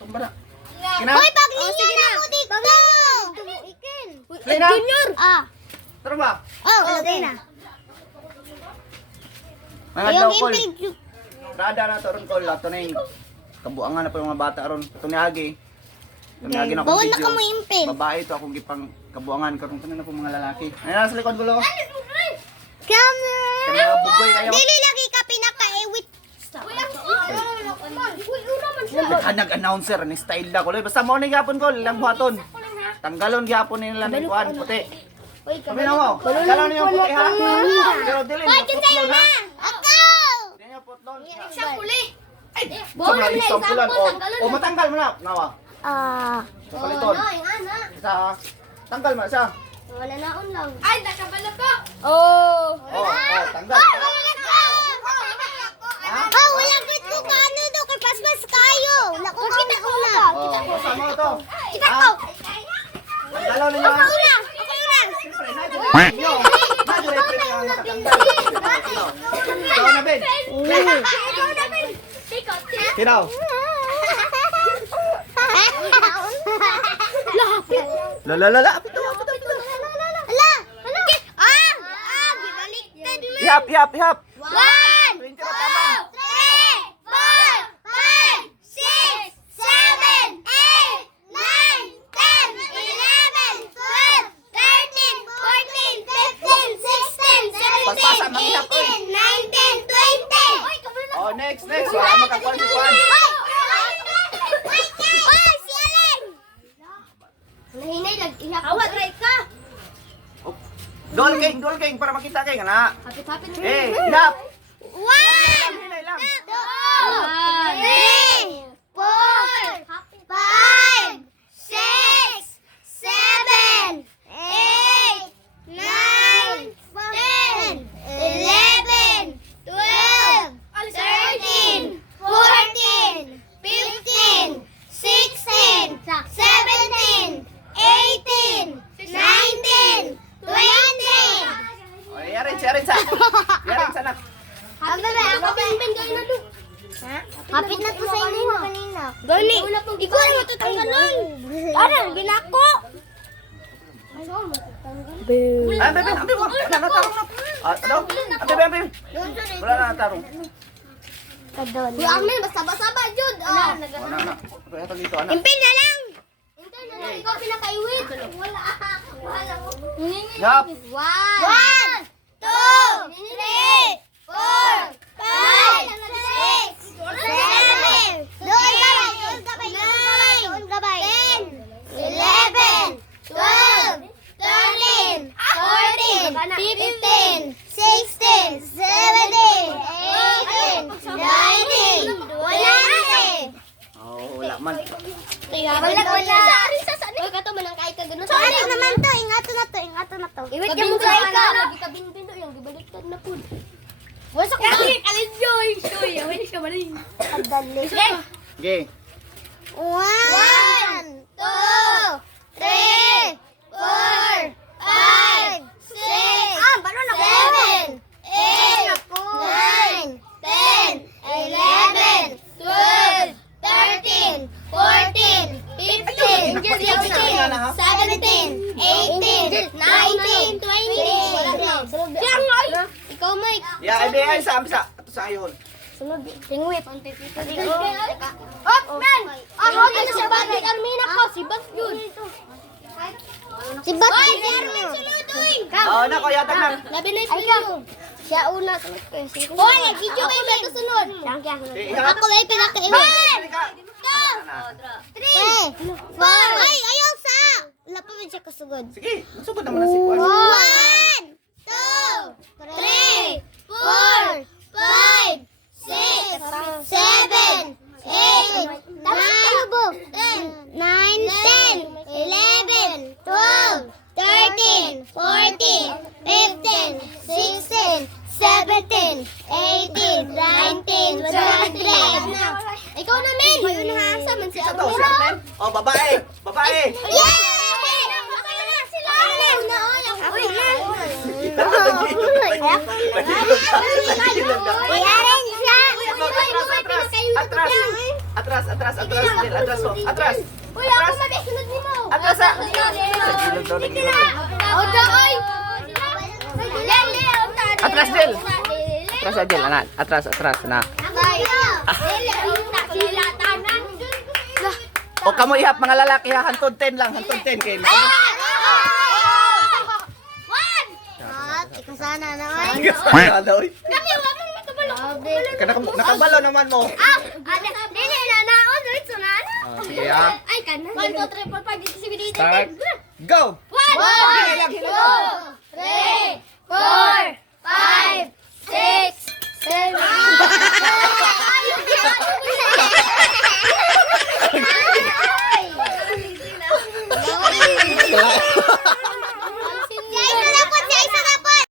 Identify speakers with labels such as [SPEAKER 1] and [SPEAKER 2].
[SPEAKER 1] Kumbara. Kina?
[SPEAKER 2] Hoy, paglinya na mo dito! Ikin!
[SPEAKER 1] Kina?
[SPEAKER 2] Junior! Ah.
[SPEAKER 1] Tara ba?
[SPEAKER 2] Oh, okay na.
[SPEAKER 1] Mga daw kol. Rada na to ron kol. Lato na yung kabuangan na po yung mga bata ron. Ito ni Agi. Ito ni Agi na akong
[SPEAKER 2] Bawal na
[SPEAKER 1] video.
[SPEAKER 2] ka mo impin.
[SPEAKER 1] Babae to akong gipang kabuangan. Karoon na po mga lalaki. Ayun na sa likod gulo.
[SPEAKER 2] Camera!
[SPEAKER 1] Kaya bugoy kayo.
[SPEAKER 2] Dili lagi.
[SPEAKER 1] Ah, nag-announcer ni style da ko. Basta mo ni gyapon ko lang buhaton. Tanggalon gyapon nila ni kuan puti. Sabi na mo. Tanggalon niyo yung puti ha. Pero dili putlon ha.
[SPEAKER 2] Ako!
[SPEAKER 1] Dili niyo putlon.
[SPEAKER 2] Isang huli.
[SPEAKER 1] Ay, isang pulan. O, o matanggal mo na. Nawa.
[SPEAKER 2] Ah.
[SPEAKER 1] Sa paliton. Isa ha. Tanggal mo isa.
[SPEAKER 2] Wala na lang.
[SPEAKER 3] Ay, nakabala ko!
[SPEAKER 2] Oh.
[SPEAKER 1] Oh, oh, tanggal. Ha?
[SPEAKER 2] Oh, wala git ko ka ano do kay paspas kayo. Wala ko kita ko na.
[SPEAKER 1] Oh, basta mo to.
[SPEAKER 2] Kita
[SPEAKER 1] Ha?
[SPEAKER 2] ko.
[SPEAKER 1] Tanggalon ninyo ha.
[SPEAKER 2] Ako na. Ako na.
[SPEAKER 1] Siyempre, nadyo ninyo. Nadyo rin pinyo ang nakatanggal. Ikaw na, Ben. Sinaw.
[SPEAKER 2] Lapit.
[SPEAKER 1] La la la la.
[SPEAKER 2] Hala. Hala. Ah! Ah, gibaliktad mo.
[SPEAKER 1] Ihap, ihap, up.
[SPEAKER 2] 18, 19, 20.
[SPEAKER 1] Oh, next, next. Wala makakwalipan.
[SPEAKER 2] Oy, si Aling! Nahinay, nag-ihap. Awat, right ka.
[SPEAKER 1] Dol king, dol para makita kay kana.
[SPEAKER 2] Kapit-kapit.
[SPEAKER 1] Eh,
[SPEAKER 2] 1 2
[SPEAKER 1] 3 yarin, sa. Yarin sa nak.
[SPEAKER 2] Ang bebe, ako pinipin gawin na doon. Ha? Kapit na to sa inyo kanina. Gani. Ikaw na matutanggalon. Parang ginako.
[SPEAKER 1] Ah, bebe, bebe, wala na tarong na. Ah, ano? Ah, bebe, bebe. Wala na tarong.
[SPEAKER 2] Kadon. Yung amin, basta-basta Jud. Ah,
[SPEAKER 1] Wala na. Kaya to dito anak.
[SPEAKER 2] Impin na lang. Ikaw pinakaiwit. Wala. Wala.
[SPEAKER 1] Ihap.
[SPEAKER 2] One, two, three, four, five, six, seven, doon gabay, doon gabay, doon gabay, ten, eleven, twelve, thirteen, fourteen, fifteen, sixteen, seventeen, eighteen, nineteen, twenty.
[SPEAKER 1] Oh, wala man.
[SPEAKER 2] Wala, wala. Uy, kato man ang kahit ka ganun. Sorry naman to, ingato na to, ingato na to. Iwit ka mo sa ka. Lagi ka binbindo, yung gibaliktad na po. Wasak na.
[SPEAKER 3] Alin Joy! Joy! Awin siya maling!
[SPEAKER 2] Adali.
[SPEAKER 1] Okay.
[SPEAKER 2] One,
[SPEAKER 1] Ya, ebe ay sa amsa. Ato sa ayon.
[SPEAKER 2] Sunod, tingwit. Hop, man! Ako din si Batik Armina ko, si Bas yun. Si Bas Oy, si Armin sunod, uy!
[SPEAKER 1] Oh, na ko yatag na.
[SPEAKER 2] Labi na yung Siya una, sunod ko. Hoy, video kayo ba sunod? Ako may pinaka-iwi.
[SPEAKER 1] Halika.
[SPEAKER 2] Two, three, four. Ay, ayaw sa! Wala pa ba siya kasugod?
[SPEAKER 1] Sige, masugod naman na si Juan.
[SPEAKER 2] One, two, three, 13, 14, 15, 16, 17, 18, 19, 20. Ikaw na, men! Ayun na, sa man si
[SPEAKER 1] Ako. Oh, babae! Babae!
[SPEAKER 2] Yay! Ay, ako na. Ay, ako na.
[SPEAKER 1] Atras. Atras, atras, Del, atras ko. Atras.
[SPEAKER 2] Uy, ako madasunod ni mo.
[SPEAKER 1] Atras ah. Sa gilid daw, nagilid.
[SPEAKER 2] O, oy!
[SPEAKER 1] Atras, Del. Atras, Adel, anak. Atras, atras, na. O kamo ihap mga lalaki ha, hantod 10 lang, hantod 10 kay.
[SPEAKER 2] One! At, ikaw sana naman.
[SPEAKER 1] Ano, oy?
[SPEAKER 2] Kami, wag makabalo.
[SPEAKER 1] Kana nakabalo naman mo.
[SPEAKER 2] Ah,
[SPEAKER 1] ah.
[SPEAKER 2] Ay, kan na. 1, 2, 3, 4, 5, 6,
[SPEAKER 1] 7,
[SPEAKER 2] 8,
[SPEAKER 1] 9,
[SPEAKER 2] 10.
[SPEAKER 1] Go! 1, 2, 3,
[SPEAKER 2] 4, 5, 6, 7,